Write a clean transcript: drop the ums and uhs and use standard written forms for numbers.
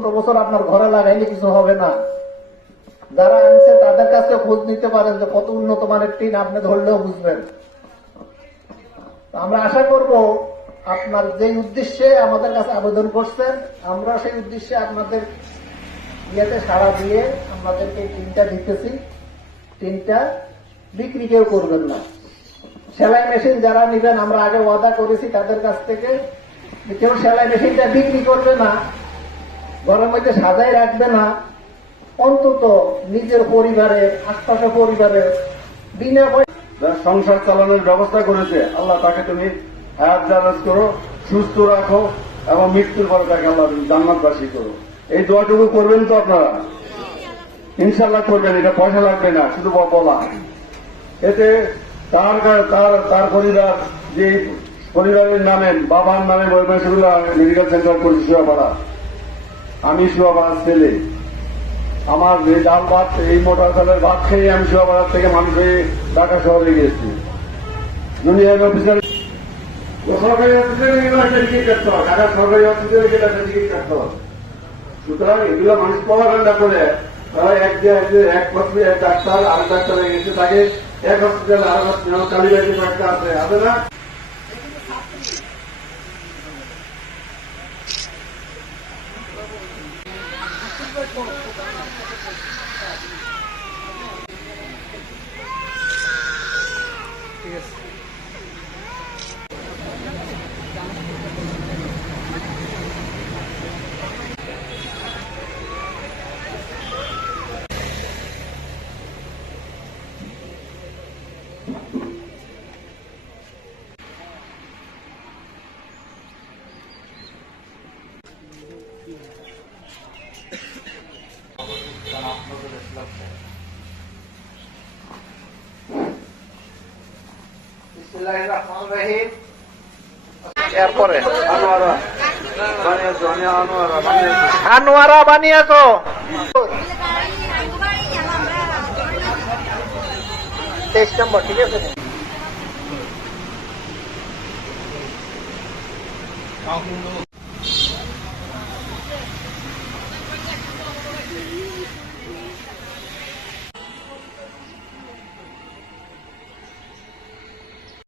15 বছর আপনার ঘরে লাগাইলে কিছু হবে না। যারা আনছে তাদের কাছে খোঁজ নিতে পারেন যে কত উন্নত মানের টিন, আপনি ধরলেও বুঝবেন। আমরা আশা করব আপনার যে উদ্দেশ্যে আমাদের কাছে আবেদন করছেন, আমরা সেই উদ্দেশ্যে আপনাদের ইয়েতে সাড়া দিয়ে আমাদেরকে টিনটা দিতেছি। টিনটা বিক্রি কেউ করবেন না। সেলাই মেশিন যারা নিবেন, আমরা আগে ওয়াদা করেছি তাদের কাছ থেকে, কেউ সেলাই মেশিনটা বিক্রি করবে না, ঘরের মধ্যে সাজাই রাখবে না। অন্তত নিজের পরিবারের, আশপাশে পরিবারের বিনা সংসার চালানোর ব্যবস্থা করেছে, আল্লাহ তাকে তুমি হায়াত দারাজ করো, সুস্থ রাখো এবং মৃত্যুর পরে তাকে আল্লাহ জান্নাতবাসী করো। এই দোয়াটুকু করবেন তো আপনারা? ইনশাল্লাহ করবেন। এটা পয়সা লাগবে না, শুধু বলা। এতে তার পরিবার, যে পরিবারের নামে, বাবার নামে সেগুলো মেডিকেল সেন্টার করছি শুয়াপাড়া। আমি শুয়াপাড়ার ছেলে, আমার যে ডাল ভাত, এই মোটা চালের ভাত খেয়ে আমি শুয়াপাড়ার থেকে মানুষ হয়ে ঢাকা শহরে গিয়েছি। জুনিয়র অফিসার, সরকারি অফিসারে এগুলো একটা টিকিট কাটতে হয়, ঢাকা সরকারি অফিসারে গেলে একটা টিকিট কাটতে হয়। সুতরাং এগুলো মানুষ প্রভাকাণ্ডা করে তারা এক বছর এক ডাক্তার আরেক ডাক্তার হয়ে গেছে, তাকে এক হসপিটাল আর হসপিটাল কালীবাড়িতে একটা আছে না। ঠিক আছে। এরপরে আনোয়ারা বানিয়েছো 23 নম্বর, ঠিক আছে।